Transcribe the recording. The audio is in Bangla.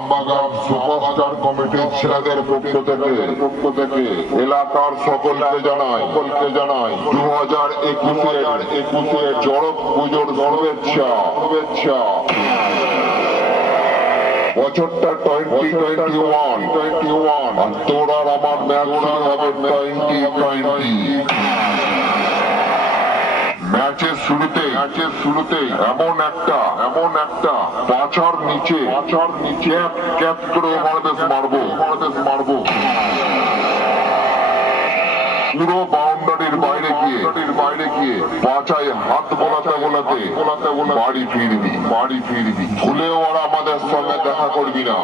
আমবাগান সুপারস্টার কমিটির ছেলেদের পক্ষ থেকে এলাকার সকলকে জানাই 2021-এর চড়ক পুজোর শুভেচ্ছা। বছরটা 2021 আর তোর আর আমার ম্যাচ হবে 2020। ম্যাচের শুরুতে এমন একটা পাছার নিচে ক্যাপ করে মারবো পুরো বাউন্ডারির বাইরে গিয়ে পাছায় হাত বোলাতে বাড়ি ফিরবি ভুলেও আর আমাদের সঙ্গে দেখা করবি না।